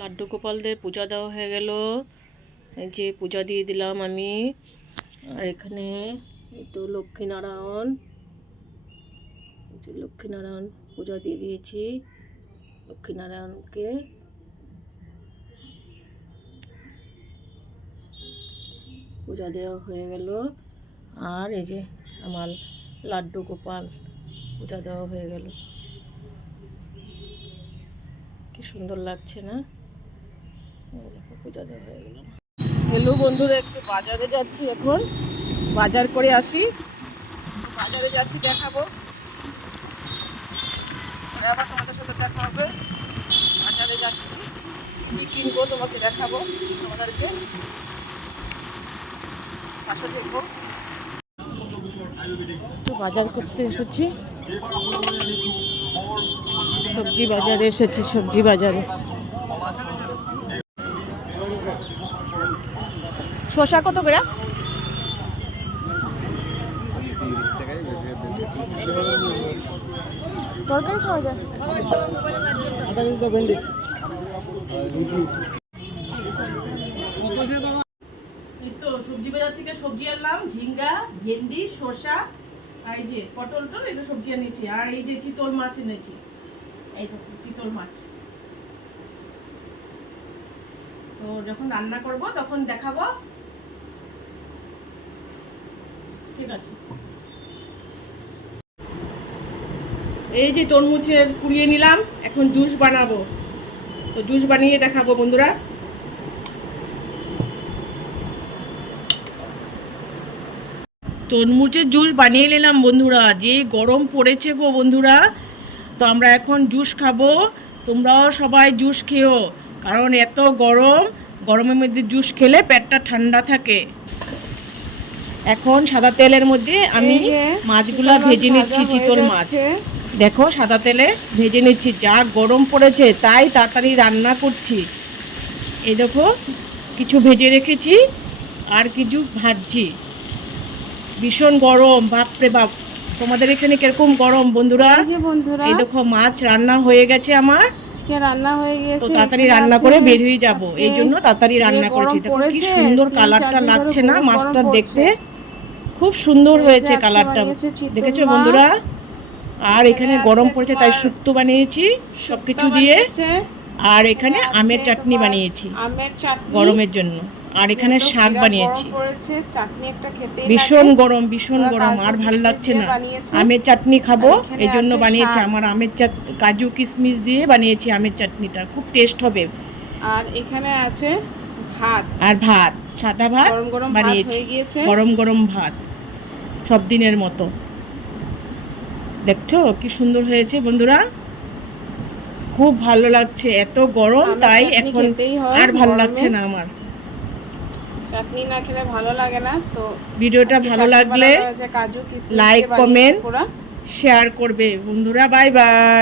লাড্ডু গোপালদের পূজা দেওয়া হয়ে গেল। এই যে পূজা দিয়ে দিলাম আমি। আর এখানে এই তো লক্ষ্মীনারায়ণ, এই যে লক্ষ্মীনারায়ণ পূজা দিয়ে দিয়েছি। লক্ষ্মীনারায়ণকে পূজা দেওয়া হয়ে গেল। আর এই যে আমার লাড্ডু গোপাল পূজা দেওয়া হয়ে গেল। কি সুন্দর লাগছে না? পূজা দেওয়া হয়ে গেল। হ্যালো বন্ধুরা, একটু বাজারে যাচ্ছি এখন, বাজার করে আসি। বাজারে যাচ্ছি, দেখাবো, আবার তোমাদের সাথে দেখা হবে। বাজারে যাচ্ছি, কি কিনবো তোমাকে দেখাবো, তোমাদেরকে পাশে দেখবো। একটু বাজার করতে এসেছি, সবজি বাজারে এসেছি, সবজি বাজারে। শসা কত করে? তরকারি খাওয়া যায়। এই তো সবজি বাজার থেকে সবজি আনলাম, ঝিঙ্গা, ভেন্ডি, শসা, আর এই যে পটল টল, এগুলো সবজি এনেছি। আর এই যে চিতল মাছ এনেছি, এই তো চিতল মাছ। তো যখন রান্না করব তখন দেখাবো, ঠিক আছে? এই যে তরমুজের কুড়িয়ে নিলাম, এখন জুস বানাবো। তো জুস বানিয়ে দেখাবো বন্ধুরা। তরমুজের জুস বানিয়ে নিলাম বন্ধুরা। যে গরম পড়েছে গো বন্ধুরা, তো আমরা এখন জুস খাবো। তোমরাও সবাই জুস খেও, কারণ এত গরম, গরমের মধ্যে জুস খেলে পেটটা ঠান্ডা থাকে। এখন সাদা তেলের মধ্যে আমি মাছগুলো ভেজে নিচ্ছি, চিতল মাছ। দেখো সাদা তেলে ভেজে নিচ্ছি, যা গরম পড়েছে তাই তাড়াতাড়ি রান্না করছি। এই দেখো কিছু ভেজে রেখেছি আর কিছু ভাজছি। ভীষণ গরম, বাপরে বাপ। তোমাদের এখানে কিরকম গরম বন্ধুরা? এই দেখো মাছ রান্না হয়ে গেছে আমার, রান্না হয়ে গেছে। তো তাড়াতাড়ি রান্না করে বের হয়ে যাব, এই জন্য তাড়াতাড়ি রান্না করেছি। দেখো কি সুন্দর কালারটা লাগছে না মাছটা দেখতে? খুব সুন্দর হয়েছে কালারটা, দেখেছো বন্ধুরা? আর এখানে গরম পড়েছে তাই শুক্তো বানিয়েছি সব কিছু দিয়ে। আর এখানে আমের চাটনি বানিয়েছি গরমের জন্য। আর এখানে শাক বানিয়েছি। ভীষণ গরম, ভীষণ গরম, আর ভাল লাগছে না। আমের চাটনি খাবো এই জন্য বানিয়েছি। আমার আমের কাজু কিশমিশ দিয়ে বানিয়েছি আমের চাটনিটা, খুব টেস্ট হবে। আর এখানে আছে ভাত, আর ভাত, সাদা ভাত বানিয়েছি, গরম গরম ভাত, সব দিনের মতো। দেখছো কি সুন্দর হয়েছে বন্ধুরা? খুব ভালো লাগছে, এত গরম তাই এখন আর ভালো লাগছে না আমার। চাটনি না খেলে ভালো লাগে না। তো ভিডিওটা ভালো লাগলে লাইক, কমেন্ট, শেয়ার করবে বন্ধুরা। Bye bye.